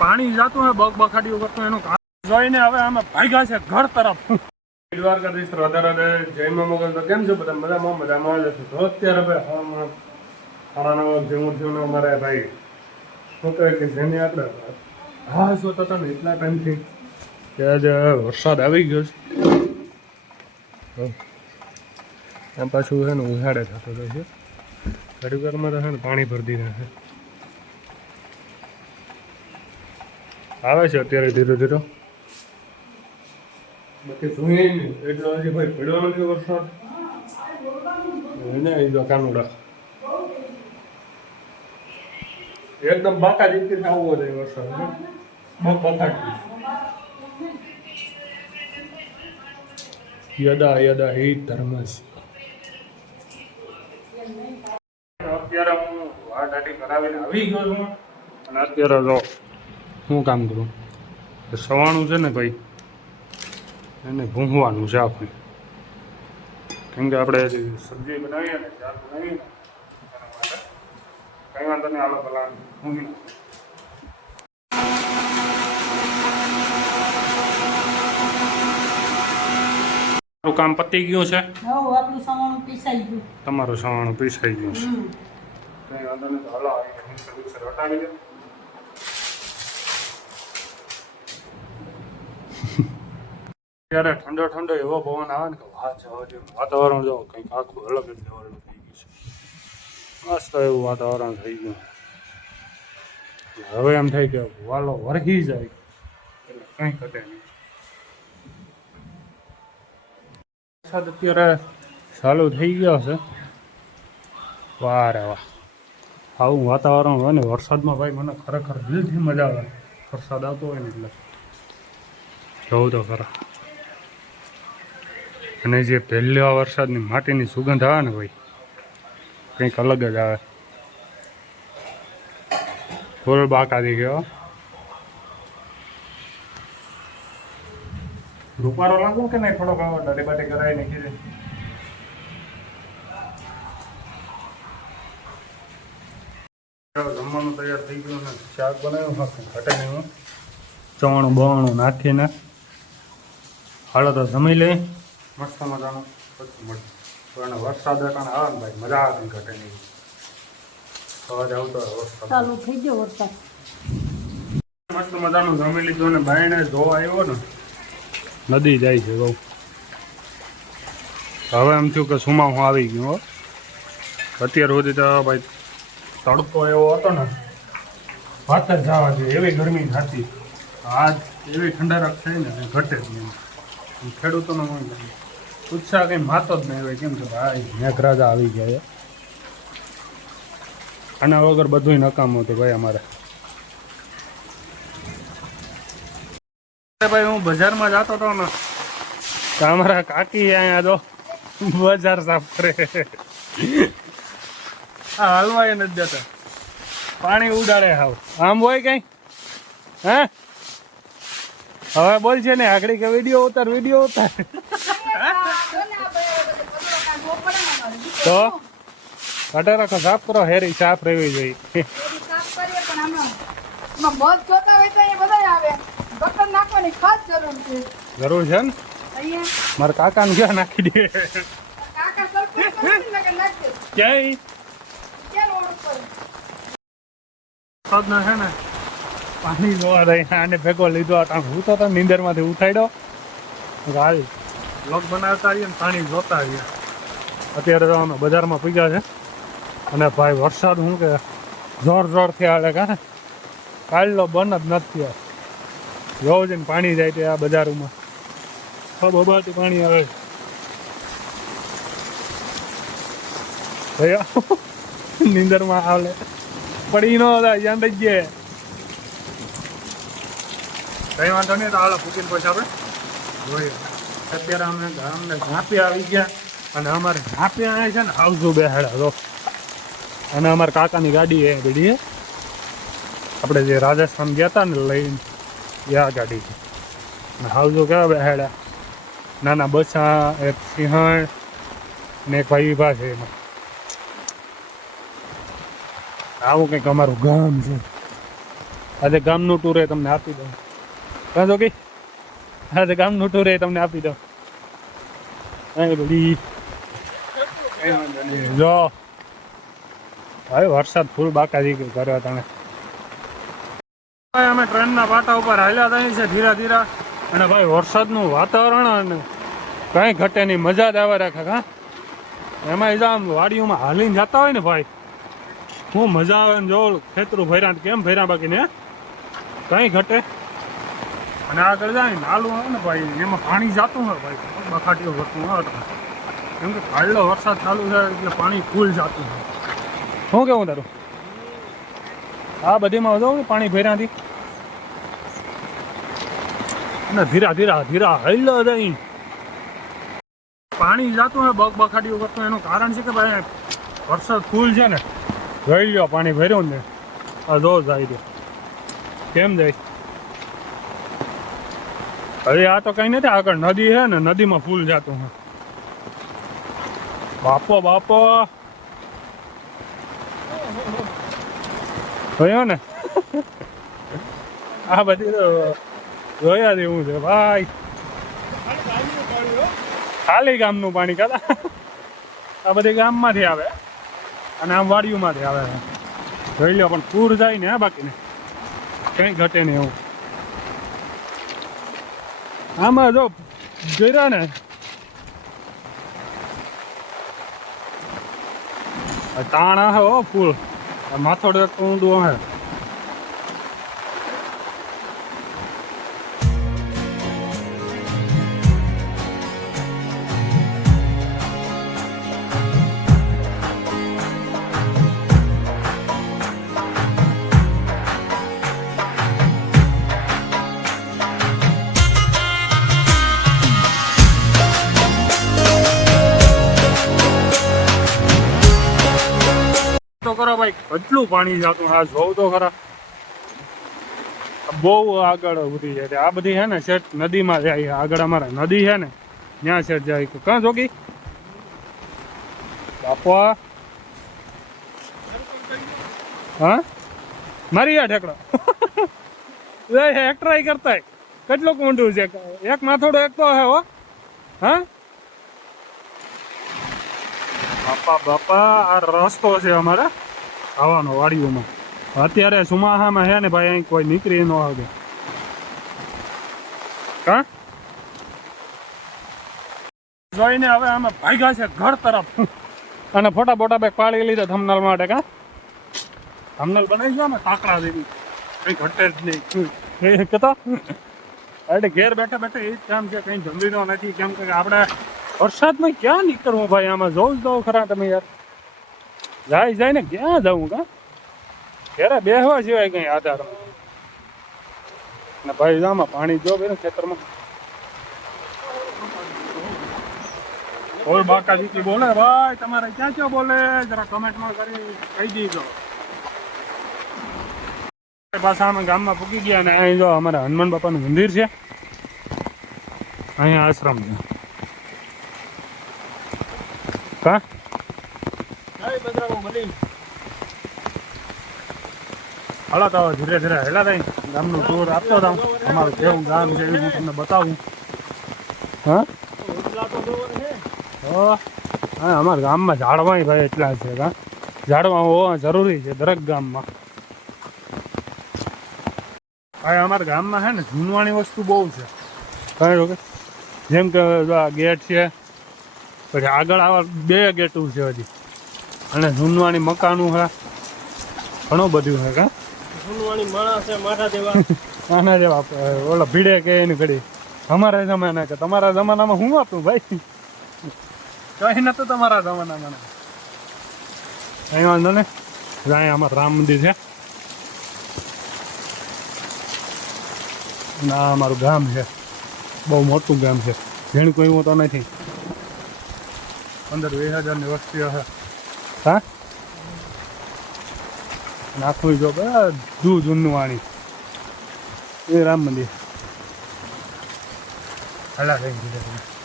પાણી જાતું હોય બગ બખાડીઓ કરતું એનું કામ જોઈને હવે અમે ભાગ્યા છે ઘર તરફ. દ્વારકાધીશ રાધા રાધા જય મા મોગલ. તો કેમ છો બધા? મજામાં જ છું. તો અત્યારે ભાઈ ખાણા જેવું થયું અમારે ભાઈ શું કહે કે જેને આપણે હા શું થતા ને એટલા ટાઈમથી કે આજે વરસાદ આવી ગયો છે. એમ પાછું છે ને ઉઘાડે થતો હોય છે. ઘડી વારમાં તો છે ને પાણી ભરી દીધા છે. આવે છે અત્યારે ધીરે ધીરે. બાકી જોઈએ નહીં એટલે હજી ભાઈ પડ્યો નથી વરસાદ એને આવી દો કાનુડા એકદમ બાકા જીતી આવવો જોઈએ વરસાદ યદા યદા હિ ધર્મસ. અત્યારે હું વાટાટી કરાવીને આવી ગયો છું અને અત્યારે જો હું કામ કરું સવાણું છે ને ભાઈ એને ભૂંગવાનું છે આપણે. કેમ કે આપણે સબ્જી બનાવીએ ને ચાર બનાવીએ ને એના માટે કંઈ વાંધો નહીં. આલો પેલા ભૂંગી તમારું કામ પતી ગયું છે? આપણું સવાણું પીસાઈ ગયું. તમારું સવાણું પીસાઈ ગયું છે. કંઈ વાંધો નહીં. તો હાલો સર્વિસ હટાવી દો. ત્યારે ઠંડો ઠંડો એવો પવન આવે ને કે વાતાવરણ જો કંઈક આખું અલગ જ લેવલનું થઈ ગયું છે. મસ્ત એવું વાતાવરણ થઈ ગયું. હવે એમ થાય કે વાલો વરસી જાય એટલે કંઈ ઘટે નહીં. વરસાદ અત્યારે ચાલુ થઈ ગયો છે. વાહ રે વાહ, આવું વાતાવરણ હોય ને વરસાદમાં ભાઈ મને ખરેખર દિલથી મજા આવે. વરસાદ આવતો હોય ને એટલે જોઉં તો ખરા. અને જે પહેલા વરસાદની માટીની સુગંધ આવે ને ભાઈ કંઈક અલગ જ આવે. ફૂલ બાકા થઈ ગયો. રૂપારો લાગુ કે નહીં થોડોક આવો દાઢી બાટી કરાવી નાખી દે. જમવાનું તૈયાર થઈ ગયું ને શાક બનાવ્યું ઘટે નહીં. ચવાણું બવાણું નાખીને હાલો તો જમી લે મસ્ત મજાનું. પછી મળે તો એને વરસાદ કારણે આવે ને ભાઈ મજા આવે ઘટે નહીં. અવાજ આવતો હોય વરસાદ ચાલુ થઈ ગયો વરસાદ. મસ્ત મજાનું જમી લીધું ને બાયણે જોવા આવ્યો ને નદી જાય છે બહુ. હવે એમ થયું કે સુમાવું આવી ગયું હો. અત્યાર સુધી તો ભાઈ તડકો એવો હતો ને વાત જ જવા જોઈએ એવી ગરમી થતી. આજ એવી ઠંડક થઈ ને ઘટે જ નહીં. ખેડૂતોનો ઉત્સાહ કંઈ માતો જ નહીં હોય. કેમ કે ભાઈ મેઘરાજા આવી ગયા છે. આના વગર બધું નકામું હતું ભાઈ અમારે. ભાઈ હું બજારમાં જતો હતો ને તો અમારા કાકી અહીંયા તો બજાર સાફ કરે. હા હાલવા નથી દેતા. પાણી ઉડાડે હાવ. આમ હોય કઈ હે હવે બોલ છે ને આગળ કે વિડીયો ઉતાર તો કાઢે રાખો સાફ કરો. હેરી સાફ રહેવી જોઈએ. જરૂર છે ને મારા કાકાને ક્યાં નાખી દે. ક્યાંય છે ને પાણી જોવા દઈ આને ભેગો લીધો. હું તો નીંદરમાંથી ઉઠાડ્યો. હાલ બ્લોગ બનાવતા આવીએ ને પાણી જોતા આવીએ. અત્યારે તો અમે બજારમાં પૂગ્યા છે અને ભાઈ વરસાદ શું કે જોરથી આવે કાં કાલનો બંધ જ નથી. જોવું છે ને પાણી જાય તે આ બજારોમાં બબાટી પાણી આવે. નીંદરમાં આવે પડી નો ધ્યાન રાખજે. કંઈ વાંધો નહીં. તો હાલો પૂછીને પછી આપણે જોઈએ. અત્યારે અમને ઝાંપિયા આવી ગયા અને અમારે ઝાંપિયા છે ને હાઉસો બેહાડ્યા તો. અને અમારા કાકાની ગાડી એ બધી આપણે જે રાજસ્થાન ગયા હતા ને લઈને એ આ ગાડી છે. અને હાઉસો કેવા બેહાડ્યા નાના બસા એક સિંહણ ને એક ભાઈ વિભા છે. એમાં આવું કંઈક અમારું ગામ છે. આજે ગામનું ટૂર એ તમને આપી દઉં. કાં તો કે આજે ગામનું ટૂર એ તમને આપી દઉં. એ બધી જો ભાઈ વરસાદ ફૂલ બાકાજી કર્યો તમે. ભાઈ અમે ટ્રેનના પાટા ઉપર હાલ્યા થઈ છે ધીરે ધીરે, અને ભાઈ વરસાદનું વાતાવરણ અને કઈ ઘટે નહીં, મજા જ આવે રાખે. હા એમાં આમ વાડીઓમાં હાલીને જતા હોય ને ભાઈ, શું મજા આવે ને. જો ખેતરું ભર્યા કેમ ભર્યા બાકી ને કઈ ઘટે. અને આગળ જાય ને નાલું આવે ને ભાઈ, એમાં પાણી જતું હોય ભાઈ, બખાટીઓ ઘટતું હોય. કેમ કે કાળલો વરસાદ ચાલુ થાય એટલે પાણી ફૂલ જતું હોય. શું કેવું તારું? આ બધીમાં જાઉં પાણી ભર્યાથી, અને ધીરા ધીરા ધીરા હૈલો જાય પાણી જતું હોય બગ બખાટીઓ કરતું. એનું કારણ છે કે ભાઈ વરસાદ ફૂલ છે ને, જોઈ લ્યો પાણી ભર્યું ને. આ જો જાય રહ્યો કેમ જાય. હવે આ તો કઈ નથી, આગળ નદી છે ને, નદીમાં ફૂલ જતું હોય. બાપો બાપો જોયો ને. આ બધી તો જોયા જેવું છે ભાઈ. ખાલી ગામનું પાણી કાઢા, આ બધી ગામમાંથી આવે અને આમ વાડીઓમાંથી આવે. જોઈ લો પણ પૂર જાય ને બાકી ને કઈ ઘટે નહીં એવું. આમાં જો જોયા ને તાણ હે હો ફૂલ, માથોડ એક ઊંડું હે. તો કરો ભાઈ કેટલું પાણી જતું. હા જોઉં તો ખરા, બહુ આગળ ઉડી જાય. આ બધી હે ને શેઠ નદીમાં જાય. આગળ અમારે નદી છે ને ત્યાં શેઠ જાય. કાં જોગી બાપા? હા મારી આ ઠેકડો એક ટ્રાય કરતા કેટલું ઊંડું છે. એક માથોડો એક તો હે હો. હા બાપા બાપા, આ રસ્તો છે અમારે આવવાનો વાડીઓમાં. અત્યારે સુમાહામાં છે ને ભાઈ, અહીં કોઈ નીકળી ન આવે. કા જોઈને હવે અમે ભાગ્યા છે ઘર તરફ, અને ફોટા બોટા બેગ પાડી લીધા થંબનેલ માટે. કા થંબનેલ બનાવી ગયો ને કાકડા જેવી, કઈ ઘટે જ નહીં કહેતો. એટલે ઘેર બેઠા બેઠા એ જ કામ છે, કઈ જમીનો નથી. કેમ કે આપણે વરસાદમાં ક્યાં નીકળવું ભાઈ? આમાં જોઉં જ દઉં ખરા તમે યાર. જાય ને ક્યાં જવું? કા ઘેરે બેસવા સિવાય કઈ આધાર ને ભાઈ. આમાં પાણી જો ભાઈ ખેતરમાં. કોઈ બાકા જીતી બોલે ભાઈ તમારે ક્યાં ક્યાં બોલે, જરા કમેન્ટમાં કરી કહી દીજો. પાછા અમે ગામમાં પૂકી ગયા અને અહીં જો અમારે હનુમાન બાપાનું મંદિર છે, અહીંયા આશ્રમ છે. કા હાલો તો ધીરે ધીરે હેલા થાય. ગામનું ટૂર આપતો હતા, અમારું કેવું ગામ છે એવું હું તમને બતાવું. હા હા અમારા ગામમાં ઝાડવા ભાઈ એટલા છે. કા ઝાડવા હોવા જરૂરી છે દરેક ગામમાં. ભાઈ અમારા ગામમાં છે ને જૂનવાણી વસ્તુ બહુ છે. કહ્યું કે જેમ કે આ ગેટ છે, પછી આગળ આવા 2 ગેટું છે હજી, અને જૂનવાણી મકાનું છે, ઘણું બધું છે. કા જૂનવાણી માણસ છે માથા જેવા માના જેવા ઓલા ભીડે કે એની ઘડી. અમારા જમાના કે તમારા જમાનામાં શું હતું ભાઈ? કઈ નતું તમારા જમાનામાં. કઈ વાંધો ને. અહીંયા અમારું રામ મંદિર છે, ના અમારું ગામ છે, બહુ મોટું ગામ છે. જેણ કોઈ એવું તો નથી. 15-20 હજારની વસ્તી હશે. હા નાખવું જો બધું જૂનવાણી એ રામ મંદિર. હલા થઈ ગયું.